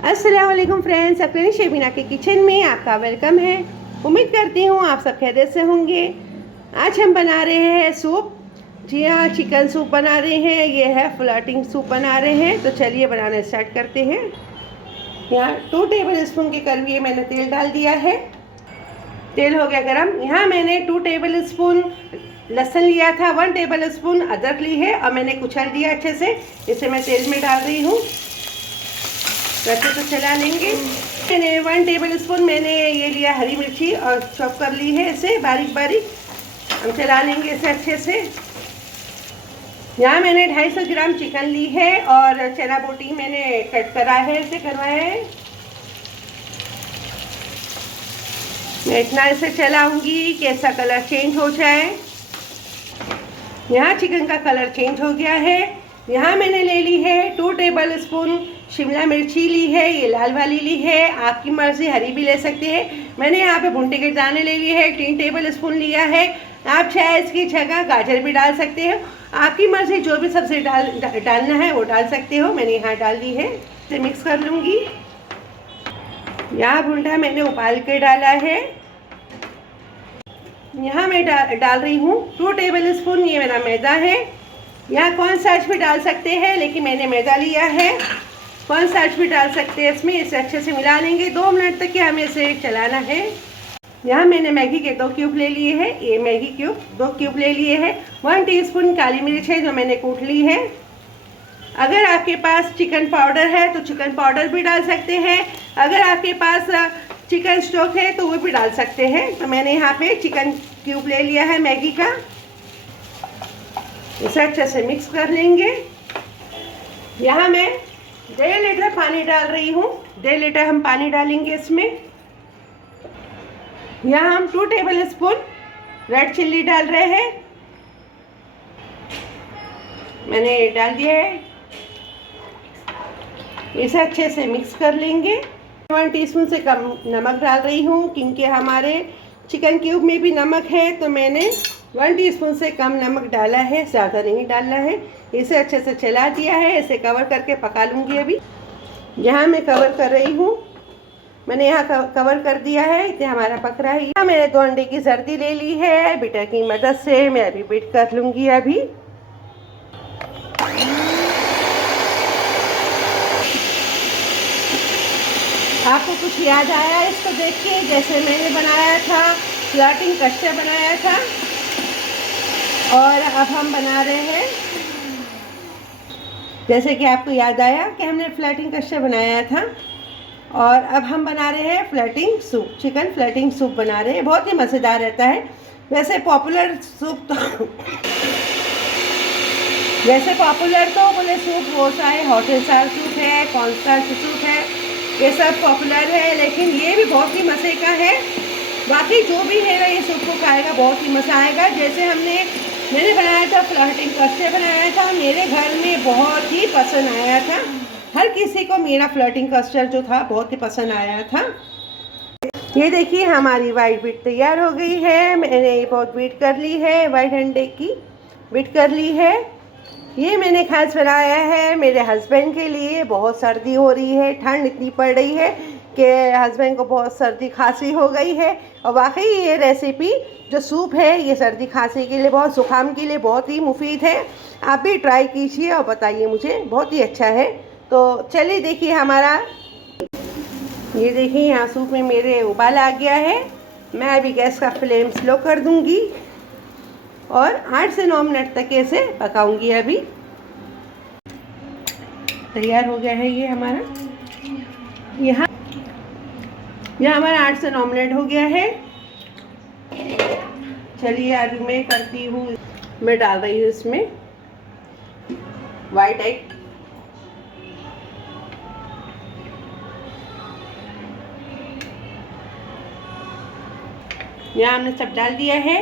अस्सलाम वालेकुम फ्रेंड्स, अपने शेबीना के किचन में आपका वेलकम है। उम्मीद करती हूँ आप सब खैरियत से होंगे। आज हम बना रहे हैं सूप। जी हाँ, चिकन सूप बना रहे हैं। ये है फ्लोटिंग सूप बना रहे हैं। तो चलिए बनाना स्टार्ट करते हैं। यहाँ 2 टेबल स्पून के करीब ये मैंने तेल डाल दिया है। तेल हो गया गरम। यहाँ मैंने 2 टेबल स्पून लहसुन लिया था, 1 टेबल स्पून अदरक ली है और मैंने कुचल दिया अच्छे से। इसे मैं तेल में डाल रही हूँ। वैसे तो चला लेंगे। मैंने 1 टेबल स्पून मैंने ये लिया हरी मिर्ची और चॉप कर ली है इसे बारीक बारीक। हम चला लेंगे इसे अच्छे से। यहाँ मैंने 250 ग्राम चिकन ली है और चना बोटी मैंने कट करा है, इसे करवाया है। मैं इतना इसे चलाऊंगी कि ऐसा कलर चेंज हो जाए। यहाँ चिकन का कलर चेंज हो गया है। यहाँ मैंने ले ली है 2 टेबल स्पून शिमला मिर्ची ली है, ये लाल वाली ली है। आपकी मर्जी हरी भी ले सकते हैं। मैंने यहाँ पे भुट्टे के दाने ले लिए है, 3 टेबल स्पून लिया है। आप चाहे इसकी जगह गाजर भी डाल सकते हो। आपकी मर्जी जो भी सब्जी डालना है वो डाल सकते हो। मैंने यहाँ डाल दी है, इसे मिक्स कर लूँगी। यहाँ भुट्टा मैंने उबाल के डाला है। यहाँ मैं डाल रही हूँ 2 टेबल स्पून, ये मेरा मैदा है। यहाँ कौन स्टार्च भी डाल सकते हैं, लेकिन मैंने मैदा लिया है। कौन स्टार्च भी डाल सकते हैं इसमें। इसे अच्छे से मिला लेंगे 2 मिनट तक के हमें इसे चलाना है। यहाँ मैंने मैगी के 2 क्यूब ले लिए हैं। ये मैगी क्यूब 2 क्यूब ले लिए हैं। 1 टीस्पून काली मिर्च है जो मैंने कूट ली है। अगर आपके पास चिकन पाउडर है तो चिकन पाउडर भी डाल सकते हैं। अगर आपके पास चिकन स्टॉक है तो वो भी डाल सकते हैं। तो मैंने यहाँ पे चिकन क्यूब ले लिया है मैगी का। इसे अच्छे से मिक्स कर लेंगे। यहाँ मैं 1.5 लीटर पानी डाल रही हूँ। 1.5 लीटर हम पानी डालेंगे इसमें। यहाँ हम 2 टेबल स्पून रेड चिल्ली डाल रहे हैं। मैंने डाल दिया है। इसे अच्छे से मिक्स कर लेंगे। 1 टीस्पून से कम नमक डाल रही हूँ, क्योंकि हमारे चिकन क्यूब में भी नमक है। तो मैंने 1 टीस्पून से कम नमक डाला है, ज़्यादा नहीं डालना है। इसे अच्छे से चला दिया है। इसे कवर करके पका लूँगी अभी। यहाँ मैं कवर कर रही हूँ। मैंने यहाँ कवर कर दिया है। इसे हमारा पक रहा है। यहाँ मैंने 2 अंडे की जर्दी ले ली है। बीटर की मदद से मैं अभी बीट कर लूँगी अभी। आपको कुछ याद आया इसको देख के, जैसे मैंने बनाया था फ्लोटिंग कस्टर्ड बनाया था, और अब हम बना रहे हैं। जैसे कि आपको याद आया कि हमने फ्लोटिंग कस्टर्ड बनाया था, और अब हम बना रहे हैं floating soup. Chicken floating soup बना रहे हैं। बहुत ही मज़ेदार रहता है। वैसे पॉपुलर तो बोले सूप वो सा है, होटल स्टाइल सूप है, कॉर्नस्टार्च सूप है, ये सब पॉपुलर है। लेकिन ये भी बहुत ही मज़े का है। बाकी जो भी है ना, ये सूप को खाएगा बहुत ही मज़ा आएगा। जैसे मैंने बनाया था फ्लोटिंग कस्टर्ड बनाया था, मेरे घर में बहुत ही पसंद आया था। हर किसी को मेरा फ्लोटिंग कस्टर्ड जो था बहुत ही पसंद आया था। ये देखिए हमारी वाइट बीट तैयार हो गई है। मैंने ये बहुत बीट कर ली है, वाइट अंडे की बीट कर ली है। ये मैंने खास बनाया है मेरे हस्बैंड के लिए। बहुत सर्दी हो रही है, ठंड इतनी पड़ रही है कि हस्बैंड को बहुत सर्दी खांसी हो गई है। और वाकई ये रेसिपी जो सूप है ये सर्दी खांसी के लिए, बहुत ज़ुकाम के लिए बहुत ही मुफीद है। आप भी ट्राई कीजिए और बताइए मुझे, बहुत ही अच्छा है। तो चलिए देखिए हमारा, ये देखिए यहाँ सूप में मेरे उबाल आ गया है। मैं अभी गैस का फ्लेम स्लो कर दूँगी और 8 से 9 मिनट तक इसे पकाऊंगी। अभी तैयार हो गया है ये हमारा। यहाँ हमारा 8 से 9 मिनट हो गया है। चलिए अभी मैं करती हूँ, मैं डाल रही हूँ इसमें वाइट एग। यहाँ हमने सब डाल दिया है।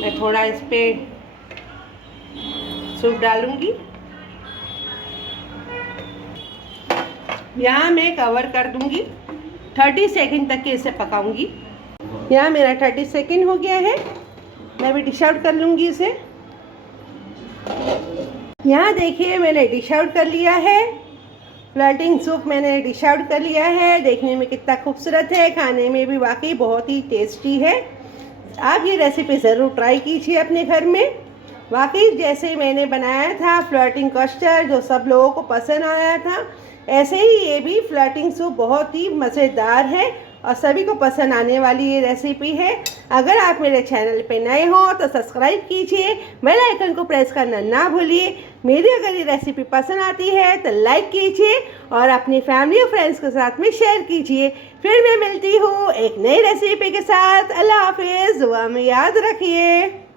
मैं थोड़ा इस पे सूप डालूंगी। यहाँ मैं कवर कर दूंगी, 30 सेकंड तक के इसे पकाऊंगी। यहाँ मेरा 30 सेकंड हो गया है। मैं भी डिश आउट कर लूँगी इसे। यहाँ देखिए मैंने डिश आउट कर लिया है, फ्लोटिंग सूप मैंने डिश आउट कर लिया है। देखने में कितना खूबसूरत है, खाने में भी वाकई बहुत ही टेस्टी है। आप ये रेसिपी ज़रूर ट्राई कीजिए अपने घर में। वाकई जैसे मैंने बनाया था फ्लोटिंग कस्टर्ड जो सब लोगों को पसंद आया था, ऐसे ही ये भी फ्लोटिंग सूप बहुत ही मज़ेदार है और सभी को पसंद आने वाली ये रेसिपी है। अगर आप मेरे चैनल पे नए हो तो सब्सक्राइब कीजिए, बेल आइकन को प्रेस करना ना भूलिए। मेरी अगर ये रेसिपी पसंद आती है तो लाइक कीजिए और अपनी फैमिली और फ्रेंड्स के साथ में शेयर कीजिए। फिर मैं मिलती हूँ एक नई रेसिपी के साथ। अल्लाह हाफिज़, दुआ में याद रखिए।